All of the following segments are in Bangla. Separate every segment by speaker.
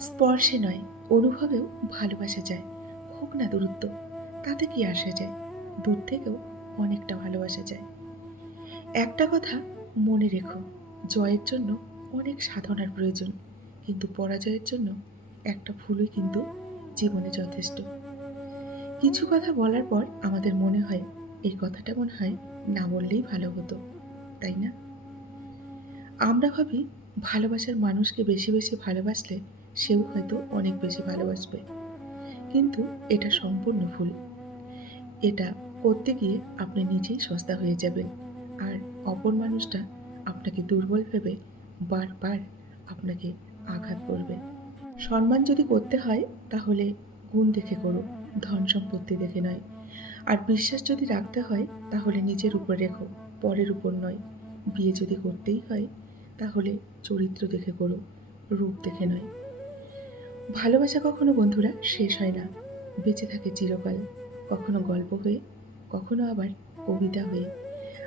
Speaker 1: স্পর্শে নয়, অনুভবেও ভালোবাসা যায় হোক না দূরত্ব, তাতে কি আসে যায়? দূর থেকেও অনেকটা ভালোবাসা যায় একটা কথা মনে রেখো, জয়ের জন্য অনেক সাধনার প্রয়োজন, কিন্তু পরাজয়ের জন্য একটা ভুলই কিন্তু জীবনে যথেষ্ট। কিছু কথা বলার পর আমাদের মনে হয়, এই কথাটা মনে হয় না বললেই ভালো হতো, তাই না? আমরা ভাবি, ভালোবাসার মানুষকে বেশি বেশি ভালোবাসলে সেও হয়তো অনেক বেশি ভালোবাসবে। কিন্তু এটা সম্পূর্ণ ভুল। এটা করতে গিয়ে আপনি নিজেই সস্তা হয়ে যাবেন। আর অপর মানুষটা আপনাকে দুর্বল ভেবে বারবার আপনাকে আঘাত করবে। সম্মান যদি করতে হয়, তাহলে গুণ দেখে করো, ধন সম্পত্তি দেখে নয়। আর বিশ্বাস যদি রাখতে হয়, তাহলে নিজের উপর রেখো, পরের উপর নয়। বিয়ে যদি করতেই হয়, তাহলে চরিত্র দেখে করো, রূপ দেখে নয়। ভালোবাসা কখনো, বন্ধুরা, শেষ হয় না। বেঁচে থাকে চিরকাল। কখনো গল্প হয়ে, কখনো আবার কবিতা হয়ে।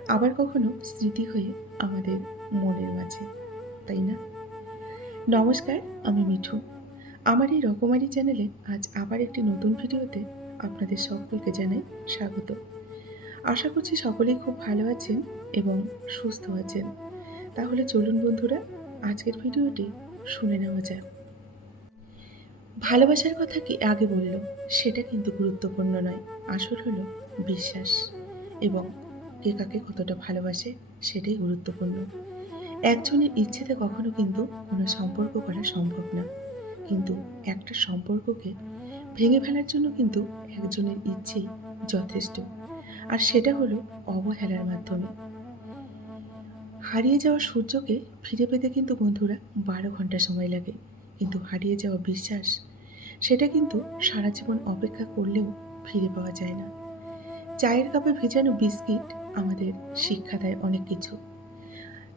Speaker 1: আবার কখনো স্মৃতি হয়ে আমাদের মনের মাঝে। তাই না? নমস্কার, আমি মিঠু। আমার এই রকমারি চ্যানেলে আজ আবার একটি নতুন ভিডিওতে আপনাদের সকলকে জানাই স্বাগত। আশা করছি সকলেই খুব ভালো আছেন এবং সুস্থ আছেন। তাহলে চলুন, বন্ধুরা, আজকের ভিডিওটি শুনে নেওয়া যাক। ভালোবাসার কথা কি আগে বলল? সেটা কিন্তু গুরুত্বপূর্ণ নয়। আসল হলো বিশ্বাস। এবং কে কাকে কতটা ভালোবাসে সেটাই গুরুত্বপূর্ণ। একজনের ইচ্ছেতে কখনো কিন্তু কোনো সম্পর্ক করা সম্ভব না। কিন্তু একটা সম্পর্ককে ভেঙে ফেলার জন্য কিন্তু একজনের ইচ্ছেই যথেষ্ট। আর সেটা হলো অবহেলার মাধ্যমে। হারিয়ে যাওয়া সূর্যকে ফিরে পেতে কিন্তু বন্ধুরা বারো ঘণ্টা সময় লাগে। কিন্তু হারিয়ে যাওয়া বিশ্বাস, সেটা কিন্তু সারা জীবন অপেক্ষা করলেও ফিরে পাওয়া যায় না। চায়ের কাপে ভেজানো বিস্কিট আমাদের শিক্ষা দেয় অনেক কিছু।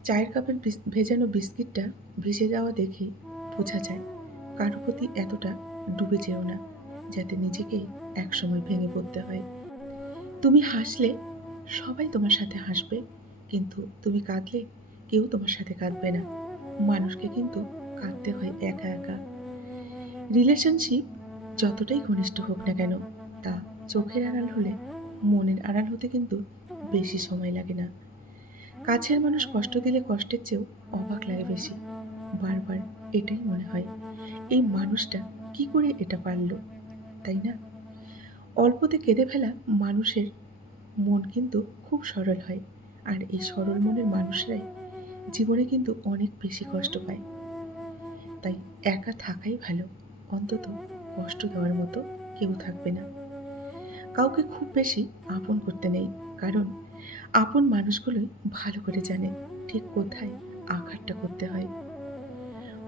Speaker 1: চায়ের কাপের ভেজানো বিস্কিটটা ভেসে যাওয়া দেখে বোঝা যায় কারও প্রতি এতটা ডুবে যেও না, যাতে নিজেকেই একসময় ভেঙে পড়তে হয়। তুমি হাসলে সবাই তোমার সাথে হাসবে, কিন্তু তুমি কাঁদলে কেউ তোমার সাথে কাঁদবে না। মানুষকে কিন্তু কাঁদতে হয় একা একা। রিলেশনশিপ যতটাই ঘনিষ্ঠ হোক না কেন, তা চোখের আড়াল হলে মনের আড়াল হতে কিন্তু বেশি সময় লাগে না। কাছের মানুষ কষ্ট দিলে কষ্টের চেয়েও অবাক লাগে বেশি। বারবার এটাই মনে হয়, এই মানুষটা কি করে এটা পারল, তাই না? অল্পতে কেঁদে ফেলা মানুষের মন কিন্তু খুব সরল হয়, আর এই সরল মনের মানুষরাই জীবনে কিন্তু অনেক বেশি কষ্ট পায়। তাই একা থাকাই ভালো। অন্তত কষ্ট দেওয়ার মতো কেউ থাকবে না। কাউকে খুব বেশি আপন করতে নেই, কারণ আপন মানুষগুলোই ভালো করে জানে ঠিক কোথায় আঘাতটা করতে হয়।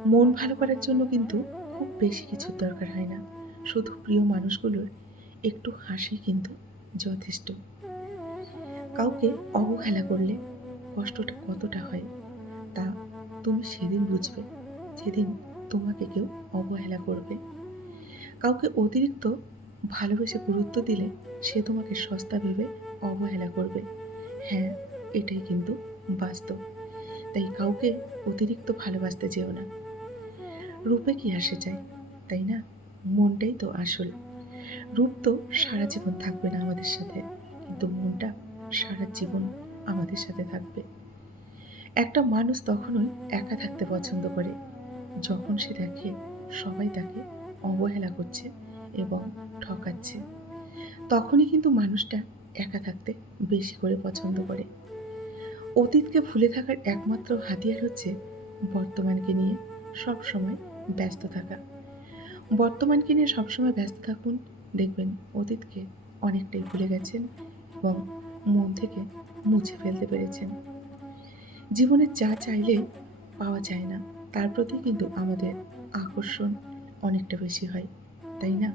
Speaker 1: মন ভালো করার জন্য কিন্তু খুব বেশি কিছুর দরকার হয় না। শুধু প্রিয় মানুষগুলোর একটু হাসি কিন্তু যথেষ্ট। কাউকে অবহেলা করলে কষ্টটা কতটা হয় তা তুমি সেদিন বুঝবে। যেদিন তোমাকে কেউ অবহেলা করবে। কাউকে অতিরিক্ত ভালোবেসে গুরুত্ব দিলে সে তোমাকে সস্তা ভেবে অবহেলা করবে। হ্যাঁ এটাই কিন্তু বাস্তব। তাই কাউকে অতিরিক্ত ভালোবাসতে যেও না। রূপে কি আসে যায় তাই না? মনটাই তো আসল। রূপ তো সারা জীবন থাকবে না আমাদের সাথে, কিন্তু মনটা সারা জীবন আমাদের সাথে থাকবে। একটা মানুষ তখনই একা থাকতে পছন্দ করে। যখন সে দেখে, সবাই তাকে অবহেলা করছে এবং ঠকাচ্ছে। তখনই কিন্তু মানুষটা একা থাকতে বেশি করে পছন্দ করে। অতীতকে ভুলে থাকার একমাত্র হাতিয়ার হচ্ছে বর্তমানকে নিয়ে সব সময় ব্যস্ত থাকা। বর্তমানকে নিয়ে সবসময় ব্যস্ত থাকুন, দেখবেন অতীতকে অনেকটাই ভুলে গেছেন এবং মন থেকে মুছে ফেলতে পেরেছেন। জীবনে যা চাইলে পাওয়া যায় না। তার প্রতি কিন্তু আমাদের আকর্ষণ অনেকটা বেশি হয়, তাই না?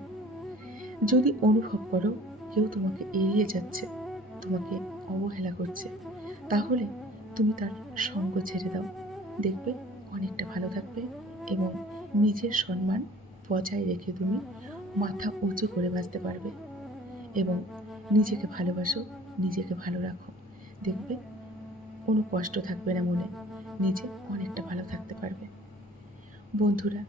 Speaker 1: যদি অনুভব করো কেউ তোমাকে এড়িয়ে যাচ্ছে, তোমাকে অবহেলা করছে, তাহলে তুমি তার সঙ্গ ছেড়ে দাও। দেখবে অনেকটা ভালো থাকবে এবং নিজের সম্মান বজায় রেখে তুমি মাথা উঁচু করে বাঁচতে পারবে এবং নিজেকে ভালোবাসো, নিজেকে ভালো রাখো। দেখবে কোনো কষ্ট থাকবে না মনে। নিজে অনেকটা ভালো থাকতে পারবে। বন্ধুরা,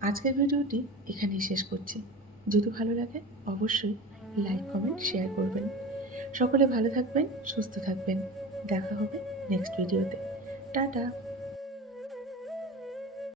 Speaker 1: আজকের ভিডিওটি এখানেই শেষ করছি। যদি ভালো লাগে, অবশ্যই লাইক কমেন্ট শেয়ার করবেন। সকলে ভালো থাকবেন, সুস্থ থাকবেন। দেখা হবে নেক্সট ভিডিওতে টাটা!